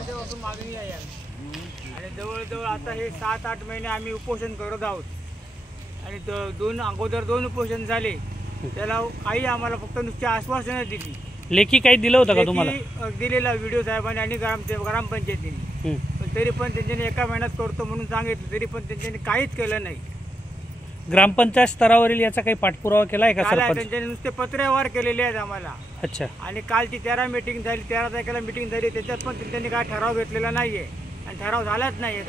वर्षापासून मागणी आहे आणि जवळजवळ आता हे 7-8 महिने आम्ही उपोषण करत आहोत आणि अगोदर 2 उपोषण झाले, त्याला काही आम्हाला फक्त नुसती आश्वासनं दिली. लेखी काही दिलं होतं का तुम्हाला? दिलेला व्हिडिओ साहेबांनी आणि ग्रामपंचायतीने, पण तरी पण त्यांच्याने 1 महिन्यात करतो म्हणून सांगितलं, तरी पण त्यांच्याने काहीच केलं नाही. ग्रामपंचायत स्तरावरील याचा काही पाठपुरावा केलाय का सरपंच? त्यांच्याने नुसते पत्रव्यवहार केलेले आहेत आम्हाला. अच्छा. आणि कालची 13 मीटिंग झाली, 13 तारखेला मीटिंग झाली, त्याच्यात पण त्यांनी काय ठराव घेतलेला नाहीये आणि ठराव झालाच नाहीये.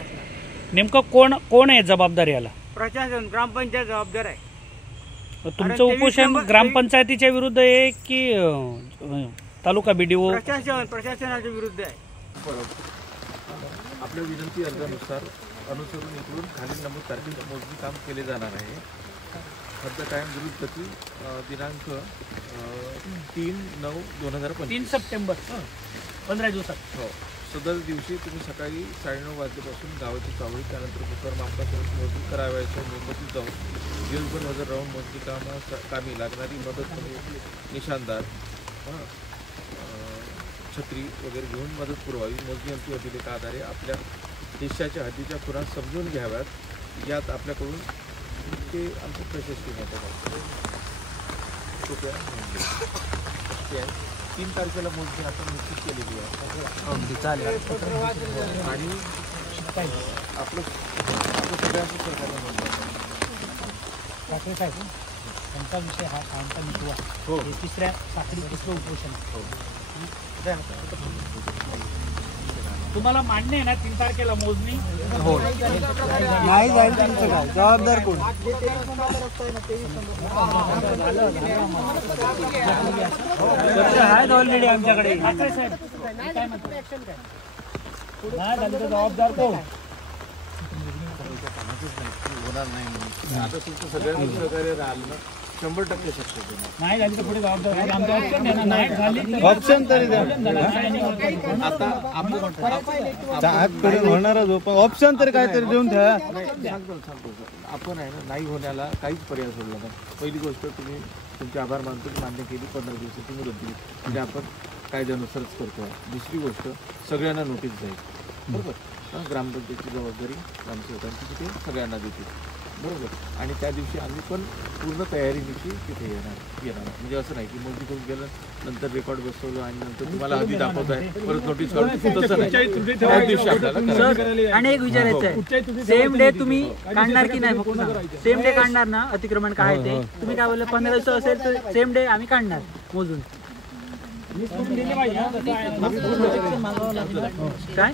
नेमकं कोण आहे जबाबदार याला? प्रशासन, ग्रामपंचायत जबाबदार आहे. तुमचं उपोषण ग्रामपंचायतीच्या विरुद्ध आहे की तालुका BDO? प्रशासनाच्या विरुद्ध आहे. आपल्या विनंती अर्जानुसार अनुसरून इकडून खालील नमूद तारखेला मोजणी काम केले जाणार आहे. हद्द कायम विरुद्ध गती दिनांक 3/9/2025 3 सप्टेंबर 15 दिवसात. हो. सदर दिवशी तुम्ही सकाळी 9:30 वाजल्यापासून गावाची चावडी, त्यानंतर कुकर मापकासोबत मोजणी करावयाच्या मेणबत्तीत जाऊन दिवसभर हजर राहून मोजणी कामी लागणारी मदत म्हणजे निशाणदार, छत्री वगैरे घेऊन मदत पुरवावी. मोजणी अंती अभिलेखा आधारे आपल्या देशाच्या हद्दीच्या खुणा समजून घ्याव्यात. यात आपल्याकडून ते आमचं प्रशस्ती मदत आहे. 3 तारखेला मोजणी आपण निश्चित केलेली आहे आणि आपलं सगळ्यांचं सरकारला त्यांचा विषय हा कामचा मिटवा. हो. 3ऱ्या साखळी 3रं उपोषण. हो. तुम्हाला मान्य आहे ना 3 तारखेला मोजणी? हो. नाही जाईल तुमचं काय जबाबदार कोण? आहेत ऑलरेडी आमच्याकडे. जबाबदार कोण? होणार नाही. आता तुमचं सगळ्यांचं सहकार्य राहिलं ना 100% शक्य नाही झाली तर पुढे जबाबदार ऑप्शन तरी द्या. आता आपण होणारा जो ऑप्शन तरी काहीतरी देऊन ठेवा. सांगतो आपण आहे ना, नाही होण्याला काहीच पर्याय सोडला नाही. पहिली गोष्ट तुम्ही तुमचे आभार मानतो, मान्य केली, 15 दिवसाची मुदत दिली म्हणजे आपण कायद्यानुसारच करतो. दुसरी गोष्ट सगळ्यांना नोटीस जाईल, बरोबर. ग्रामपंचायतीची जबाबदारी ग्रामसेवकांची तिथे सगळ्यांना देते, बरोबर. आणि त्या दिवशी आम्ही पण पूर्ण तयारीनिशी तिथे येणार म्हणजे असं नाही की मोदी करून गेलं नंतर रेकॉर्ड बसवलं आणि नंतर तुम्हाला आधी दाखवत आहे परत नोटीस काढून, तसं नाही. त्या दिवशी आपल्याला आणि एक विचारायचं आहे, सेम डे तुम्ही काढणार की नाही? फक्त सेम डे काढणार ना? अतिक्रमण काय ते तुम्ही काय बोलले? 15 दिवस असेल तर सेम डे आम्ही काढणार मोजून. काय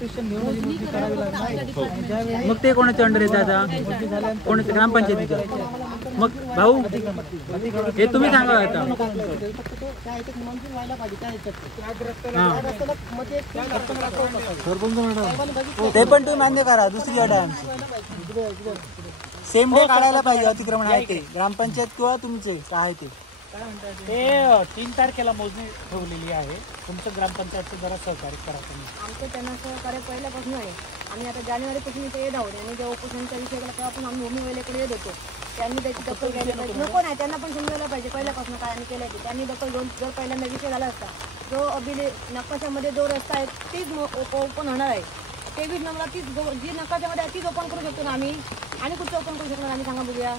मग ते कोणाच्या अंडर येत आता? कोणाच्या? ग्रामपंचायतीच्या. मग भाऊ हे तुम्ही सांगा आता. ते पण तुम्ही मान्य करा. दुसरी अट आहे आमची, सेम डे काढायला पाहिजे. अतिक्रमण आहे ते ग्रामपंचायत किंवा तुमचे काय ते 3 तारखेला मोजणी ठेवलेली आहे. तुमचं ग्रामपंचायतचं जरा सहकार्य करा तुम्ही. आमचं त्यांना सहकार्य पहिल्यापासून आहे. आम्ही आता जानेवारीपासून इथे येत आहोत आणि जेव्हा उपोषणाचा विषय केला तेव्हा पण आम्ही भूमीवाल्याकडे येत होतो. त्यांनी त्याची दखल घ्यायला पाहिजे. नको नाही, त्यांना पण समजायला पाहिजे पहिल्यापासून काय आम्ही केलं की त्यांनी दखल घेऊन जर पहिल्यांदा विषय झाला असता, जो नकाशामध्ये जो रस्ता आहे तीच ओपन होणार आहे. 23 नंबरला तीच जी नकाशामध्ये आहे तीच ओपन करू शकतो ना आम्ही. आणि कुठचं ओपन करू शकणार आम्ही? सांगा बघूया.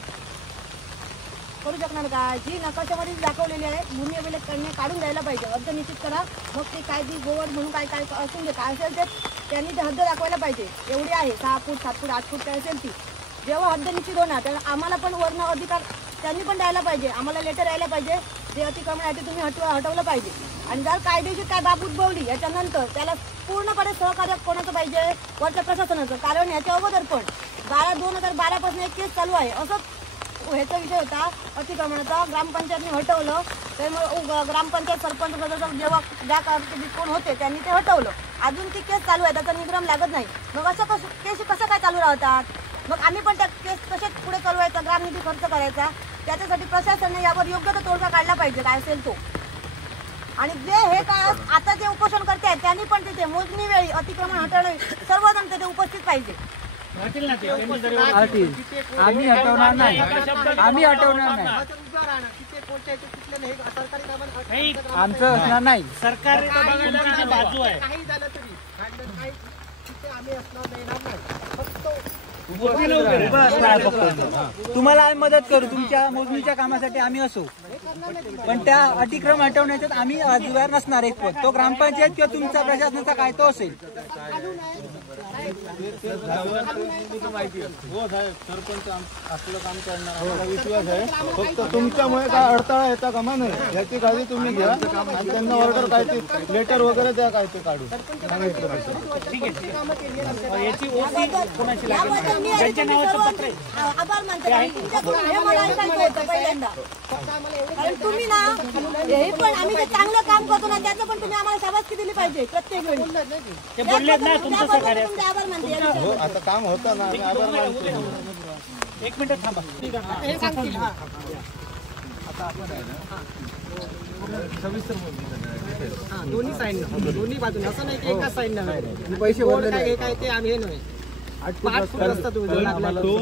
करू शकणार का? जी नकाशामध्ये दाखवलेली आहे भूमी अभिलेखांनी काढून द्यायला पाहिजे. हद्द निश्चित करा. मग ते काय ती गोवड म्हणून काय काय असून दे, काय असेल ते त्यांनी ते हद्द दाखवायला पाहिजे. एवढी आहे 6 फूट 7 फूट 8 फूट काय असेल ती. जेव्हा हद्द निश्चित होणार त्याला आम्हाला पण वर्ण अधिकार त्यांनी पण द्यायला पाहिजे. आम्हाला लेटर यायला पाहिजे, जे अतिक्रमण आहे ते तुम्ही हटवलं पाहिजे. आणि जर कायदेशीर काय बाब उद्भवली याच्यानंतर त्याला पूर्णपणे सहकार्य कोणाचं पाहिजे? वरच्या प्रशासनाचं. कारण याच्या अगोदर पण 2012 पासून एक केस चालू आहे. असं ह्याचा विषय होता अतिक्रमणाचा. ग्रामपंचायतने हटवलं, त्यामुळे ग्रामपंचायत सरपंच सदस्य जेव्हा ज्या कोण होते त्यांनी ते हटवलं. अजून ती केस चालू आहे, त्याचा निग्रह लागत नाही. मग असं केस कसं काय चालू राहतात? मग आम्ही पण त्या केस कसे पुढे चालवायचा? ग्रामनिधी खर्च करायचा. त्याच्यासाठी प्रशासनाने यावर योग्य तो तोडगा काढला पाहिजे काय असेल तो. आणि जे हे काय आता जे उपोषण करते आहेत त्यांनी पण तिथे मोजणी वेळी अतिक्रमण हटवणे सर्वजण तिथे उपस्थित पाहिजे. आम्ही हटवणार नाही, आम्ही हटवणार नाही. आमचं असणार नाही. सरकार बाजू आहे. तुम्हाला आम्ही मदत करू तुमच्या मोजणीच्या कामासाठी आम्ही असू पण त्या अतिक्रम हटवण्याच्यात आम्ही जबाबदार नसणार एक पद तो ग्रामपंचायत किंवा तुमचा प्रशासनाचा काय तो असेल. हो साहेब सरपंच आपलं काम करणार आम्हाला विश्वास आहे. फक्त तुमच्यामुळे काय अडथळा येता कामा नाही याची काळजी तुम्ही घ्या आणि त्यांना ऑर्डर काय ते लेटर वगैरे द्या काय ते काढून. याची ओसी कोणाची लागेल ज्यांच्या नावाचं पत्र आहे आभार मानते हे मला ऐकायचं होतं पहिल्यांदा. कारण तुम्ही ना हे पण आम्ही जे चांगलं काम करतो ना त्याचं पण तुम्ही आम्हाला शाबासकी दिली पाहिजे प्रत्येक वेळी. ते बोललेत ना तुमचं सहकार्य. तुमचे आभार मानते या हो आता काम होतं ना आम्ही आभार मानतो. एक मिनिट थांबा. दोन्ही साईड दोन्ही बाजूने असं नाही की एकाच साईड पैसे भरले काय ते आम्ही हे नाही 5 फूट रस्ता तो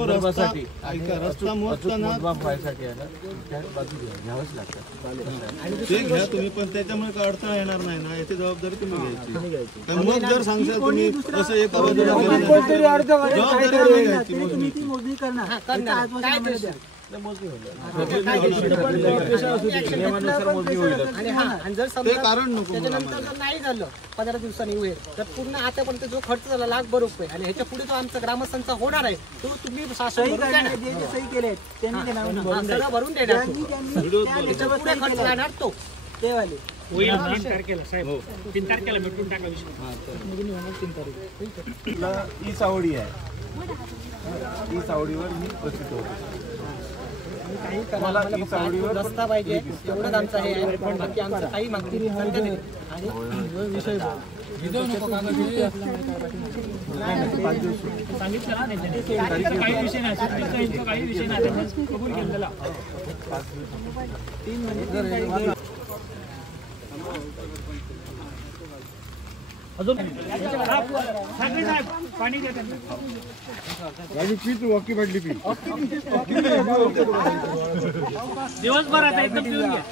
रस्ता ऐका रस्ता मोजताना व्हायसाठी आहे ना त्या बाजू घ्यावंच लागतं. ते घ्या तुम्ही पण त्याच्यामुळे काय अडथळा येणार नाही ना याची जबाबदारी तुम्ही घ्यायची. तर मग जर सांगशाल तुम्ही कसं एका बाजूला जबाबदारी नाही घ्यायची मोजणी. ती मोजणी करणार आणि जर ते कारण नको त्याच्यानंतर जर नाही झालं 15 दिवसांनी होईल तर पूर्ण आतापर्यंत जो खर्च झाला ₹1,00,000 आणि ह्याच्या पुढे जो आमचा ग्रामस्थांचा होणार आहे तो तुम्ही शासन भरून देणार. सही केले त्यांनी ते नाव सगळं भरून देणार त्याच्या पुढे खर्च राहणार तो ते वाले होईल 3 तारखेला साहेब 3 तारखेला मिटून टाका विषय. ही सावडी आहे ही सावडीवर मी प्रसिद्ध होतो. काही करा आम्हाला फक्त रस्ता पाहिजे एवढंच आमचं हे आहे. बाकी आमचं काही मागणी नाही. आणि विषय सांगितलं ना त्यांनी काही विषय नाही काही विषय नाही त्यांनी कबूल केलेला. अजून साहेब पाणी द्या त्यांना. दिवसभर आता एकदम पिऊन घ्या.